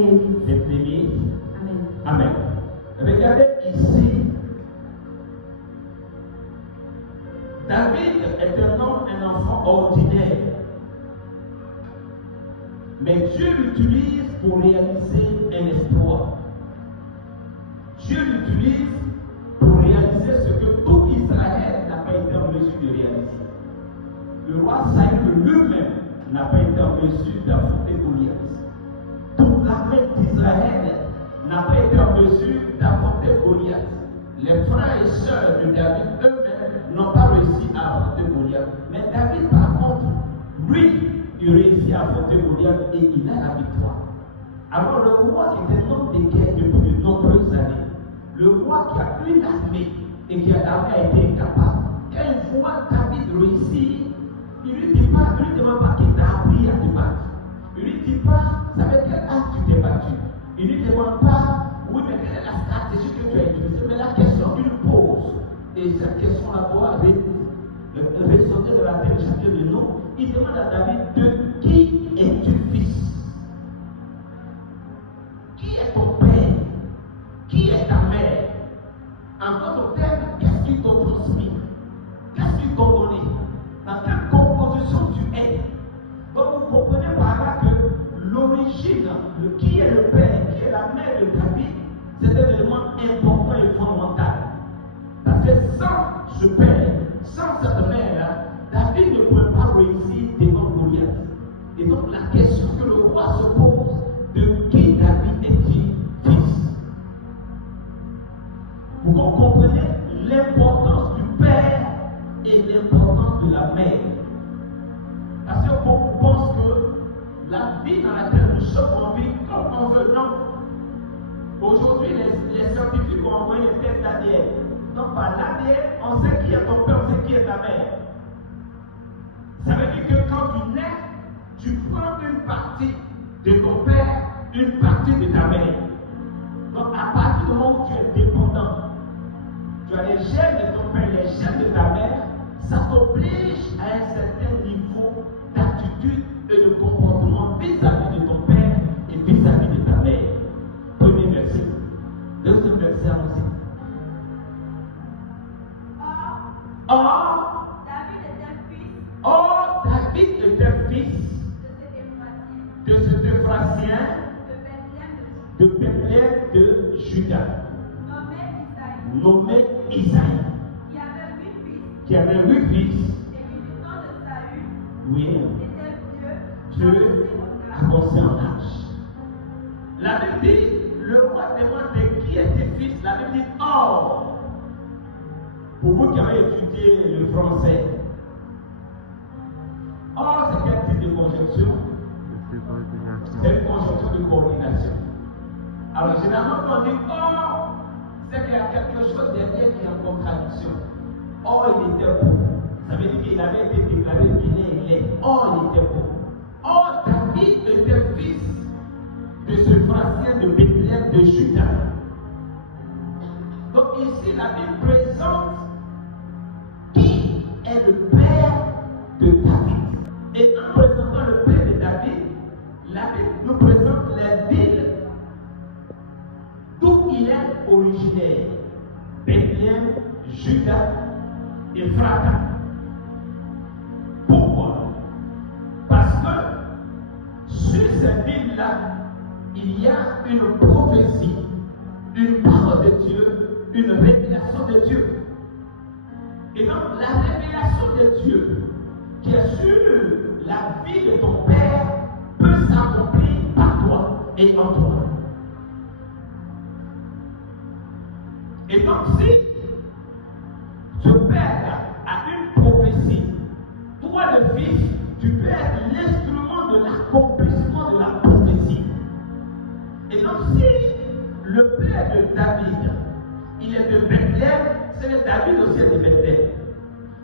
L'église. Les bénis. Amen. Amen. Regardez ici. David est un homme, un enfant ordinaire. Mais Dieu l'utilise pour réaliser un exploit. Dieu l'utilise pour réaliser ce que tout Israël n'a pas été en mesure de réaliser. Le roi Saül lui-même n'a pas été en mesure d'affronter Goliath. Toute l'armée d'Israël n'a pas été en mesure d'affronter Goliath. Les frères et sœurs de David eux-mêmes n'ont pas réussi à affronter Goliath. Mais David, par contre, lui, il réussit à affronter Goliath et il a la victoire. Alors le roi qui était un homme de guerre depuis de nombreuses années, le roi qui a une armée et qui l'armée a été incapable, quand il voit David réussir, il ne lui dit même pas qu'il t'a appris à te battre. Il ne lui dit pas, ça veut dire que tu t'es battu. Il ne lui demande pas, oui, mais quelle est la stratégie que tu as utilisée. Mais la question qu'il pose, et cette question-là doit résonner de la tête de chacun de nous, il demande à David, de qui es-tu fils? Qui est ton père? Qui est ta mère? En d'autres termes, qu'est-ce qu'ils t'ont transmis? Qu'est-ce qu'ils t'ont donné? Dans quelle composition tu es? Donc vous comprenez par là que l'origine, qui est le père, qui est la mère de David, c'est un élément important et fondamental. Parce que sans ce père, sans cette mère-là, David ne pouvait pas réussir devant Goliath. Et donc la question que le roi se pose, de qui David est-il fils? Pour qu'on comprenne l'importance du père et l'importance de la mère. Parce que beaucoup pensent que la vie dans laquelle nous sommes en vie, comme en venant, aujourd'hui les scientifiques ont envoyé les tests d'ADN. Donc par l'ADN, on sait qui est ton père, on sait qui est ta mère. Ça veut dire que quand tu nais, tu prends une partie de ton père, une partie de ta mère. Donc à partir du moment où tu es dépendant, tu as les gènes de ton père, les gènes de ta mère, ça t'oblige à un certain niveau d'attitude et de comportement vis-à-vis de ton père et vis-à-vis de ta mère. Premier verset. Deuxième verset aussi. Or, David était fils de cet Ephrathien de Bethléem de Juda, nommé Isaïe, qui avait 8 fils. Oui, Dieu avancé en âge. La Bible dit, le roi demande de qui était fils. La Bible dit, or, pour vous qui avez étudié le français, or c'est quel type de conjonction? C'est une conjonction de coordination. Alors généralement quand on dit or, c'est qu'il y a quelque chose derrière qui est en contradiction. Or il était beau. Ça veut dire qu'il avait été déclaré qu'il est. Or il était beau. Or David était fils de ce Ephrathien de Bethléem de Juda. Donc ici la Bible présente qui est le père de David. Et en présentant le père de David, la Bible nous présente les villes d'où il est originaire. Bethléem, Juda, Ephrata. Pourquoi? Parce que sur ces villes-là, il y a une prophétie, une parole de Dieu, une révélation de Dieu. Et donc la révélation de Dieu qui est sur la vie de ton père peut s'accomplir par toi et en toi. Et donc si ce père a une prophétie, toi le fils, tu peux être l'instrument de l'accomplissement de la prophétie. Et donc si le père de David, il est de Bethléem, c'est le David aussi est de Bethléem.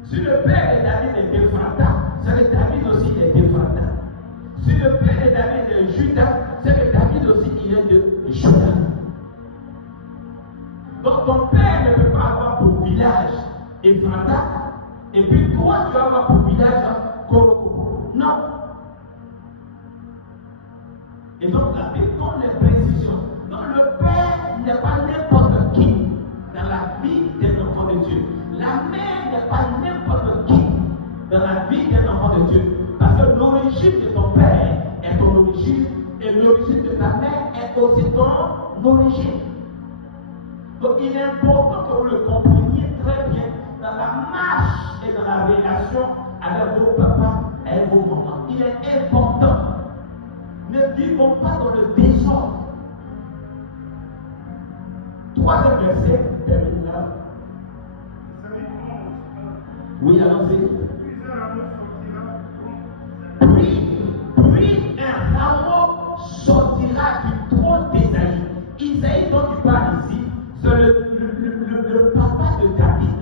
Si le père de David est d'Ephrata, c'est le David aussi est d'Ephrata. Si le père de David est de Juda, c'est le David aussi il est de Juda. Donc ton père ne peut pas avoir pour village Ephrata, et puis toi tu vas avoir pour village Koroko. Non. Et donc la Bible donne les précisions. Donc le père n'est pas n'importe qui dans la vie d'un enfant de Dieu. La mère n'est pas n'importe qui dans la vie d'un enfant de Dieu. Parce que l'origine de ton père est ton origine et l'origine de ta mère est aussi ton origine. Donc il est important que vous le compreniez très bien dans la marche et dans la relation avec vos papas et vos mamans. Il est important. Ne vivons pas dans le désordre. Troisième verset, termine là. Oui, allons-y. Puis un rameau sortira du trône d'Ésaïe. Isaïe dont tu parles ici, c'est le papa de David.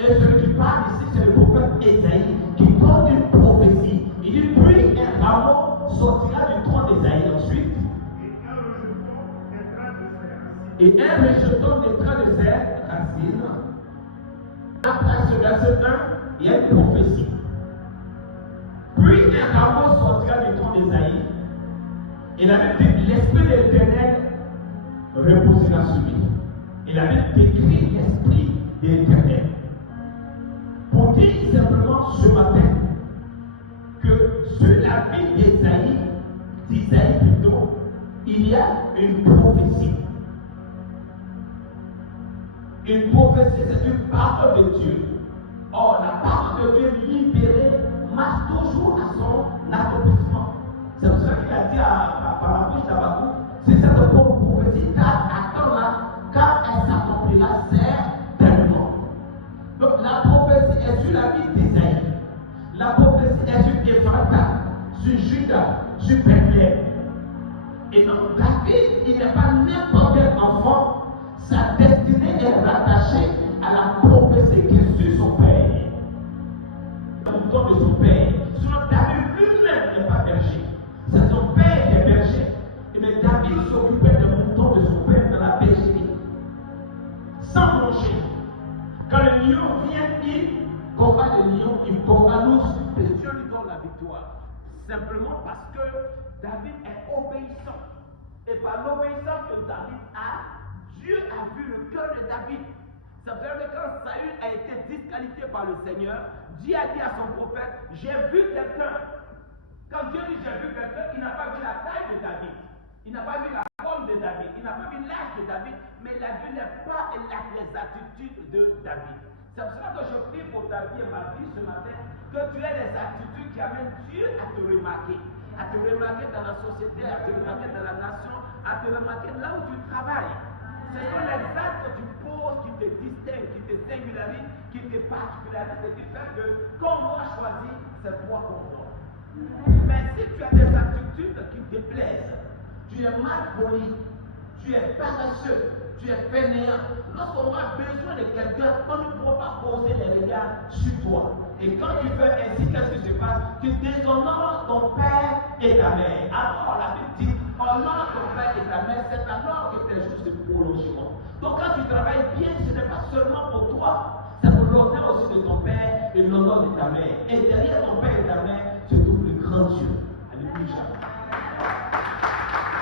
Et celui qui parle ici, c'est le prophète Ésaïe qui donne une prophétie. Il dit, puis un rameau sortira du trône d'Ésaïe. Ensuite, et un rejeton naîtra de ses racines. Après ce verset 1, il y a une prophétie. Puis un rameau sortira du trône d'Ésaïe. Et la Bible dit, l'Esprit de l'Éternel reposera sur lui. Et la Bible décrit l'Esprit de l'Éternel. Pour dire simplement ce matin que sur la vie d'Ésaïe plutôt, il y a une prophétie. Une prophétie, c'est une parole de Dieu. Or, la parole de Dieu libérée marche toujours à son accomplissement. C'est pour ça qu'il a dit par la bouche d'Habakkuk, c'est cette prophétie attends-la, car elle s'accomplira certainement. Donc la prophétie est sur la vie d'Ésaïe. La prophétie est sur Ephrata, sur Juda, sur Bethléem. Et donc David, il n'est pas n'importe quel enfant. Sa destinée est rattachée à la prophétie qui est sur son père. Le mouton de son père. Sinon David lui-même n'est pas berger. C'est son père qui est berger. Et mais David s'occupait des moutons de son père dans la bergerie. Sans manger. Quand le lion vient, il combat le lion, il combat l'ours. Et Dieu lui donne la victoire. Simplement parce que David est obéissant. Et par l'obéissance que David a, Dieu a vu le cœur de David. Ça veut dire que quand Saül a été disqualifié par le Seigneur, Dieu a dit à son prophète, j'ai vu quelqu'un. Quand Dieu dit j'ai vu quelqu'un, il n'a pas vu la taille de David. Il n'a pas vu la forme de David. Il n'a pas vu l'âge de David. Mais il a vu les pas et les attitudes de David. C'est pour cela que je prie pour ta vie et ma vie ce matin, que tu aies les attitudes qui amènent Dieu à te remarquer. À te remarquer dans la société, à te remarquer dans la nation, à te remarquer là où tu travailles. Ce sont les actes que tu poses qui te distinguent, qui te singularisent, qui te particularisent et qui fait que quand on doit choisir, c'est toi qu'on voit. Mais si tu as des attitudes qui te déplaisent, tu es mal poli, tu es paresseux, tu es fainéant, lorsqu'on aura besoin de quelqu'un, on ne pourra pas poser les regards sur toi. Et quand tu fais ainsi, qu'est-ce qui se passe? Tu déshonores ton père et ta mère. Alors la Bible dit, honore ton père et ta mère, c'est alors que tes jours se prolongeront. Donc quand tu travailles bien, ce n'est pas seulement pour toi, c'est pour l'honneur aussi de ton père et l'honneur de ta mère. Et derrière ton père et ta mère se trouve le grand Dieu. Alléluia.